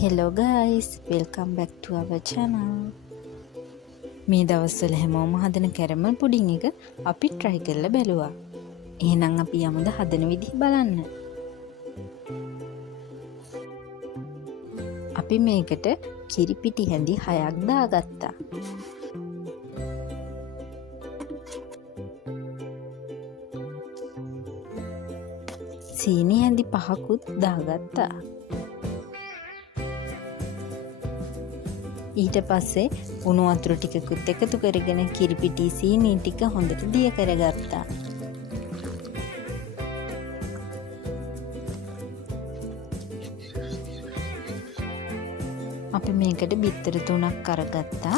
Hello guys, welcome back to our channel. මේ දවස්වල හැමෝම හදන කැරමල් පුඩින් එක අපි try කරලා බැලුවා. එහෙනම් අපි යමුද හදන විදිහ බලන්න. අපි මේකට කිරි පිටි හැඳි 6ක් දාගත්තා. සීනි හැඳි 5කුත් දාගත්තා. ඊට පස්සේ උණු වතුර ටිකකුත් එකතු කරගෙන කිරිපිටි සීනි ටික හොඳට දිය කරගත්තා. අපි මේකට බිත්තර 3ක් අරගත්තා.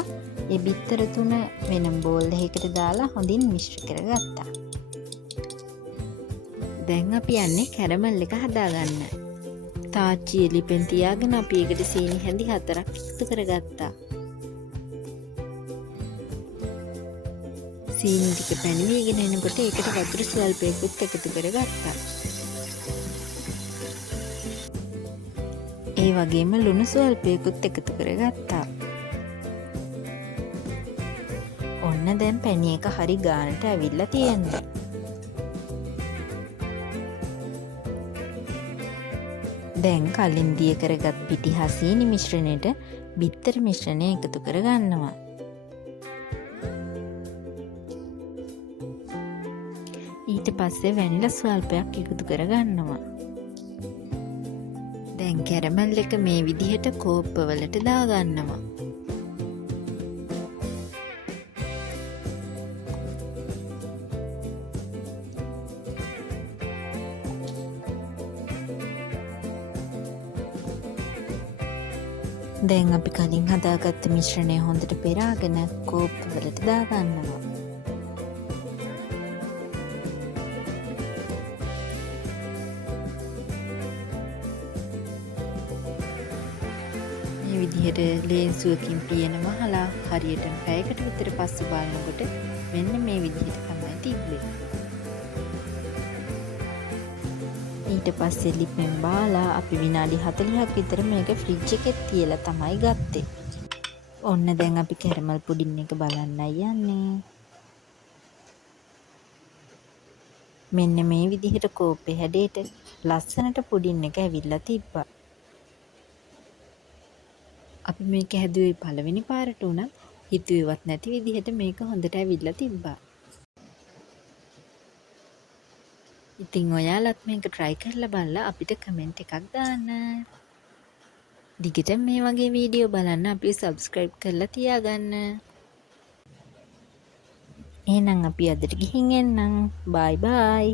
ඒ බිත්තර 3 වෙනම බෝල් එකකට දාලා හොඳින් මිශ්‍ර කරගත්තා. දැන් අපි යන්නේ කැරමල් එක හදාගන්න. තාච්චිය ලිපෙන් තියාගෙන අපි ඒකට සීනි හැඳි 4ක් එකතු කරගත්තා. සීනි ටික පැණවිගෙන එනකොට ඒකට වතුර ස්වල්පයකුත් එකතු කරගත්තා. ඒ වගේම ලුණු ස්වල්පයකුත් එකතු කරගත්තා. ඔන්න දැන් පැණි එක හරි ගානට ඇවිල්ලා තියෙනවා. දැන් කලින් දිය කරගත් පිටි හා සීනි මිශ්‍රණයට බිත්තර මිශ්‍රණය එකතු කරගන්නවා. ඊට පස්සේ වැනිලා ස්වල්පයක් එකතු කරගන්නවා. දැන් කැරමල් එක මේ විදිහට කෝප්පවලට දාගන්නවා. දැන් අපි කලින් හදාගත්ත මිශ්‍රණය හොඳට පෙරාගෙන කෝප්පවලට දාගන්නවා. මේ විදිහට ලේන්සුවකින් පියන වහලා හරියටම පැයකට විතර පස්සේ බලනකොට මෙන්න මේ විදිහට තමයි තිබ්බේ. ඊට පස්සේ ලිපෙන් බාලා අපි විනාඩි 40ක් විතර මේක ෆ්‍රිජ් එකේ තියලා තමයි ගත්තේ. ඔන්න දැන් අපි කැරමල් පුඩින් එක බලන්නයි යන්නේ. මෙන්න මේ විදිහට කෝප්පේ හැඩයට ලස්සනට පුඩින් එක ඇවිල්ලා තිබ්බා. අපි මේක හැදුවේ පළවෙනි පාරට උනත් හිතුවේවත් නැති විදිහට මේක හොඳට ඇවිල්ලා තිබ්බා. ඉතින් ඔයාලත් මේක try කරලා බලලා අපිට කමෙන්ට් එකක් දාන්න. දිගටම මේ වගේ වීඩියෝ බලන්න අපි subscribe කරලා තියාගන්න. එහෙනම් අපි අදට ගිහින් එන්නම්. bye bye.